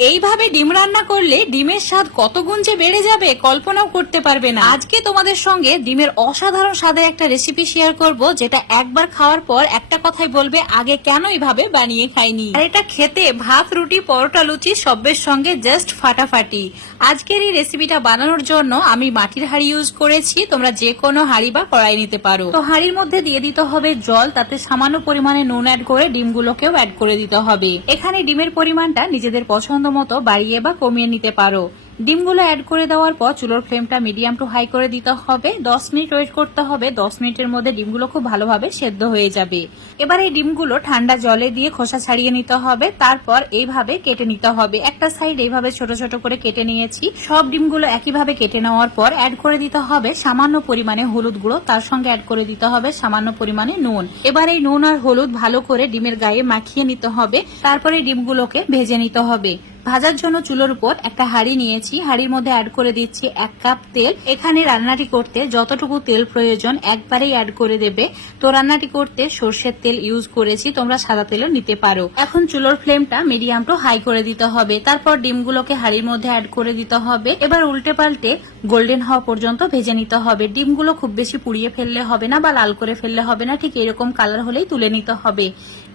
এইভাবে ডিম রান্না করলে ডিমের স্বাদ কত গুণ যে বেড়ে যাবে কল্পনাও করতে পারবে না। আজকে তোমাদের সঙ্গে ডিমের অসাধারণ স্বাদের একটা রেসিপি শেয়ার করব, যেটা একবার খাওয়ার পর একটা কথাই বলবে আগে কেন এইভাবে বানিয়ে খাইনি। আর এটা খেতে ভাত, রুটি, পরোটা, লুচি সবের সঙ্গে জাস্ট ফাটাফাটি। আজকের এই রেসিপিটা বানানোর জন্য আমি মাটির হাঁড়ি ইউজ করেছি, তোমরা যে কোনো হাঁড়ি বা কড়াই নিতে পারো। তো হাঁড়ির মধ্যে দিয়ে দিতে হবে জল, তাতে সামান্য পরিমাণে নুন অ্যাড করে ডিমগুলোকেও অ্যাড করে দিতে হবে। এখানে ডিমের পরিমাণটা নিজেদের পছন্দ মতো বাড়িয়ে বা কমিয়ে নিতে পারো। ডিমগুলো অ্যাড করে দেওয়ার পর চুলোর ফ্লেমটা মিডিয়াম টু হাই করে দিতে হবে। 10 মিনিট ওয়েট করতে হবে। 10 মিনিটের মধ্যে ডিমগুলো খুব ভালোভাবে সেদ্ধ হয়ে যাবে। এবার এই ডিমগুলো ঠান্ডা জলে দিয়ে খোসা ছাড়িয়ে নিতে হবে, তারপর এইভাবে কেটে নিতে হবে। একটা সাইড এইভাবে ছোট ছোট করে কেটে নিয়েছি। সব ডিমগুলো একইভাবে কেটে নেওয়ার পর অ্যাড করে দিতে হবে সামান্য পরিমাণে হলুদ গুঁড়ো, তার সঙ্গে অ্যাড করে দিতে হবে সামান্য পরিমাণে নুন। এবার এই নুন আর হলুদ ভালো করে ডিমের গায়ে মাখিয়ে নিতে হবে, তারপরে ডিমগুলোকে ভেজে নিতে হবে। ভাজার জন্য চুলোর উপর একটা হাঁড়ি নিয়েছি, হাঁড়ির মধ্যে অ্যাড করে দিচ্ছি 1 কাপ তেল। এখানে রান্নাটি করতে যতটুকু তেল প্রয়োজন একবারেই অ্যাড করে দেবে। তো রান্নাটি করতে সর্ষের তেল ইউজ করেছি, তোমরা সাদা তেলও নিতে পারো। এখন চুলোর ফ্লেমটা মিডিয়াম টু হাই করে দিতে হবে, তারপর ডিমগুলোকে হাঁড়ির মধ্যে অ্যাড করে দিতে হবে। এবার উল্টে পাল্টে গোল্ডেন হওয়া পর্যন্ত ভেজে নিতে হবে। ডিমগুলো খুব বেশি পুড়িয়ে ফেললে হবে না বা লাল করে ফেললে হবে না, ঠিক এরকম কালার হলেই তুলে নিতে হবে।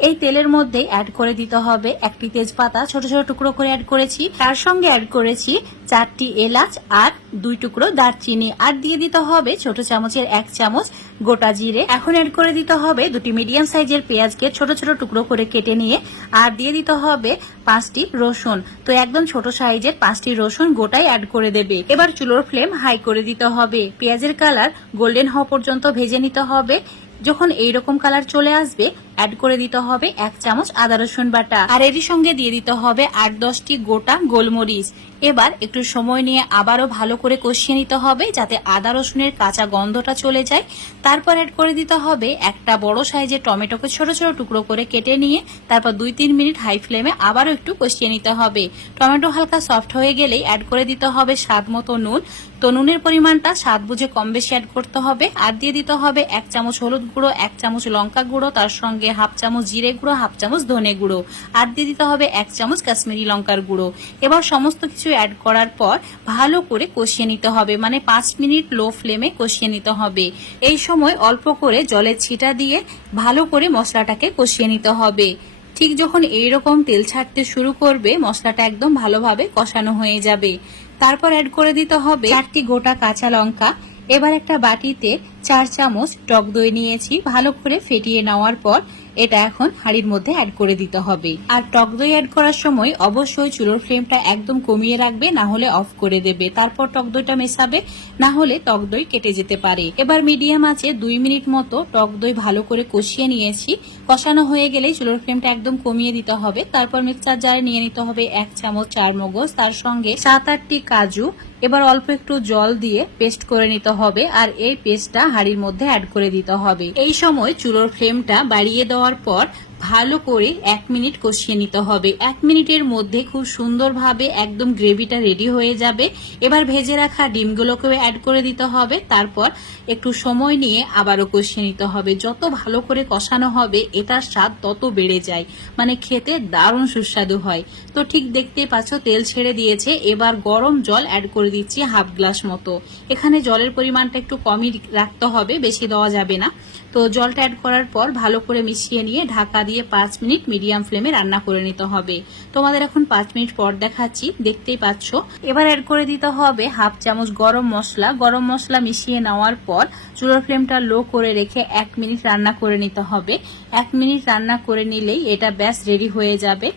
এই তেলের মধ্যে অ্যাড করে দিতে হবে একটি তেজপাতা ছোট ছোট টুকরো করে অ্যাড করেছি, তার সঙ্গে অ্যাড করেছি 4টি এলাচ আর 2 টুকরো দারচিনি, আর দিয়ে দিতে হবে ছোট চামচের 1 চামচ গোটা জিরে। এখন অ্যাড করে দিতে হবে 2টি মিডিয়াম সাইজের পেঁয়াজকে ছোট ছোট টুকরো করে কেটে নিয়ে, আর দিয়ে দিতে হবে 5টি রসুন। তো একদম ছোট সাইজের 5টি রসুন গোটাই অ্যাড করে দেবে। এবার চুলোর ফ্লেম হাই করে দিতে হবে। পেঁয়াজের কালার গোল্ডেন হওয়া পর্যন্ত ভেজে নিতে হবে। যখন এইরকম কালার চলে আসবে অ্যাড করে দিতে হবে 1 চামচ আদা রসুন বাটা, আর এরই সঙ্গে দিয়ে দিতে হবে 8-10টি গোটা গোলমরিচ। এবার একটু সময় নিয়ে আবারও ভালো করে কষিয়ে নিতে হবে, যাতে আদা রসুনের কাঁচা গন্ধটা চলে যায়। তারপর অ্যাড করে দিতে হবে একটা বড় সাইজের টমেটোকে ছোট ছোট টুকরো করে কেটে নিয়ে, তারপর 2-3 মিনিট হাই ফ্লেমে আবারও একটু কষিয়ে নিতে হবে। টমেটো হালকা সফট হয়ে গেলেই অ্যাড করে দিতে হবে স্বাদ মতো নুন। তো নুনের পরিমাণটা স্বাদ বুঝে কম বেশি অ্যাড করতে হবে। আর দিয়ে দিতে হবে 1 চামচ হলুদ গুঁড়ো, 1 চামচ লঙ্কা গুঁড়ো, তার সঙ্গে 1/2 চামচ জিরে গুঁড়ো, 1/2 চামচ ধনে গুঁড়ো, আর দিয়ে দিতে হবে 1 চামচ কাশ্মীরি লঙ্কার গুঁড়ো। এবার সমস্ত কিছু অ্যাড করার পর ভালো করে কষিয়ে নিতে হবে, মানে 5 মিনিট লো ফ্লেমে কষিয়ে নিতে হবে। এই সময় অল্প করে জলের ছিটা দিয়ে ভালো করে মশলাটাকে কষিয়ে নিতে হবে। ঠিক যখন এইরকম তেল ছাড়তে শুরু করবে মশলাটা একদম ভালোভাবে কষানো হয়ে যাবে। তারপর অ্যাড করে দিতে হবে 4টি গোটা কাঁচা লঙ্কা। এবার একটা বাটিতে 4 চামচ টক দই নিয়েছি, ভালো করে ফেটিয়ে নেওয়ার পর এটা এখন হাঁড়ির মধ্যে অ্যাড করে দিতে হবে। আর টক দই অ্যাড করার সময় অবশ্যই চুলোর ফ্লেমটা একদম কমিয়ে রাখবে, না হলে অফ করে দেবে। তারপর টক দইটা মেশাবে, না হলে টক দই কেটে যেতে পারে। এবার মিডিয়াম আছে 2 মিনিট মতো টক দই ভালো করে কষিয়ে নিয়েছি। কষানো হয়ে গেলেই চুলোর ফ্লেমটা একদম কমিয়ে দিতে হবে। তারপর মিক্সার জারে নিয়ে নিতে হবে 1 চামচ চারমগজ, তার সঙ্গে 7-8টি কাজু। এবার অল্প একটু জল দিয়ে পেস্ট করে নিতে হবে, আর এই পেস্টটা হাঁড়ির মধ্যে অ্যাড করে দিতে হবে। এই সময় চুলোর ফ্লেমটা বাড়িয়ে দেওয়ার পর ভালো করে 1 মিনিট কষিয়ে নিতে হবে। 1 মিনিটের মধ্যে খুব সুন্দরভাবে একদম গ্রেভিটা রেডি হয়ে যাবে। এবার ভেজে রাখা ডিমগুলোকেও অ্যাড করে দিতে হবে, তারপর একটু সময় নিয়ে আবারও কষিয়ে নিতে হবে। যত ভালো করে কষানো হবে এটার স্বাদ তত বেড়ে যায়, মানে খেতে দারুণ সুস্বাদু হয়। তো ঠিক দেখতে পাচ্ছ তেল ছেড়ে দিয়েছে। এবার গরম জল অ্যাড করে দিচ্ছি 1/2 গ্লাস মতো। এখানে জলের পরিমাণটা একটু কমই রাখতে হবে, বেশি দেওয়া যাবে না। তো জলটা অ্যাড করার পর ভালো করে মিশিয়ে নিয়ে ঢাকা দিয়ে 5 মিনিট মিডিয়াম ফ্লেমে রান্না করে নিতে হবে। তোমাদের এখন 5 মিনিট পর দেখাচ্ছি, দেখতেই পাচ্ছ। এবার অ্যাড করে দিতে হবে 1/2 চামচ গরম মশলা। গরম মশলা মিশিয়ে নেওয়ার পর চুলার ফ্লেমটা লো করে রেখে 1 মিনিট রান্না করে নিতে হবে। 1 মিনিট রান্না করে নিলেই এটা ব্যাস রেডি হয়ে যাবে।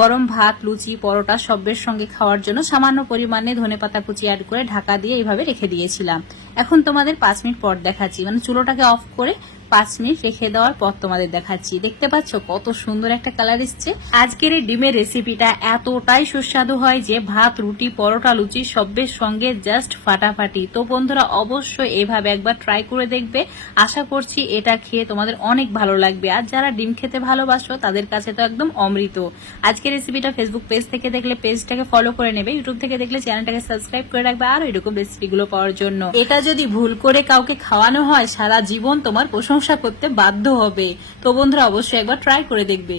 গরম ভাত, লুচি, পরোটা সবের সঙ্গে খাওয়ার জন্য সামান্য পরিমাণে ধনেপাতা কুচি অ্যাড করে ঢাকা দিয়ে এইভাবে রেখে দিয়েছিলাম। এখন তোমাদের 5 মিনিট পর দেখাচ্ছি, মানে চুলোটাকে অফ করে 5 মিনিট রেখে দেওয়ার পর তোমাদের দেখাচ্ছি। দেখতে পাচ্ছ কত সুন্দর একটা কালার এসছে। আজকের এই ডিমের রেসিপিটা এতটাই সুস্বাদু হয় যে ভাত, রুটি, পরোটা, লুচি সবের সঙ্গে জাস্ট ফাটাফাটি। তো বন্ধুরা অবশ্যই এভাবে একবার ট্রাই করে দেখবে। আশা করছি এটা খেয়ে তোমাদের অনেক ভালো লাগবে। আর যারা ডিম খেতে ভালোবাসো তাদের কাছে তো একদম অমৃত। আজকের রেসিপিটা ফেসবুক পেজ থেকে দেখলে পেজটাকে ফলো করে নেবে, ইউটিউব থেকে দেখলে চ্যানেলটাকে সাবস্ক্রাইব করে রাখবে আর এরকম রেসিপিগুলো পাওয়ার জন্য। এটা যদি ভুল করে কাউকে খাওয়ানো হয় সারা জীবন তোমার প্রশংসা করতে বাধ্য হবে। তো বন্ধুরা অবশ্যই একবার ট্রাই করে দেখবে।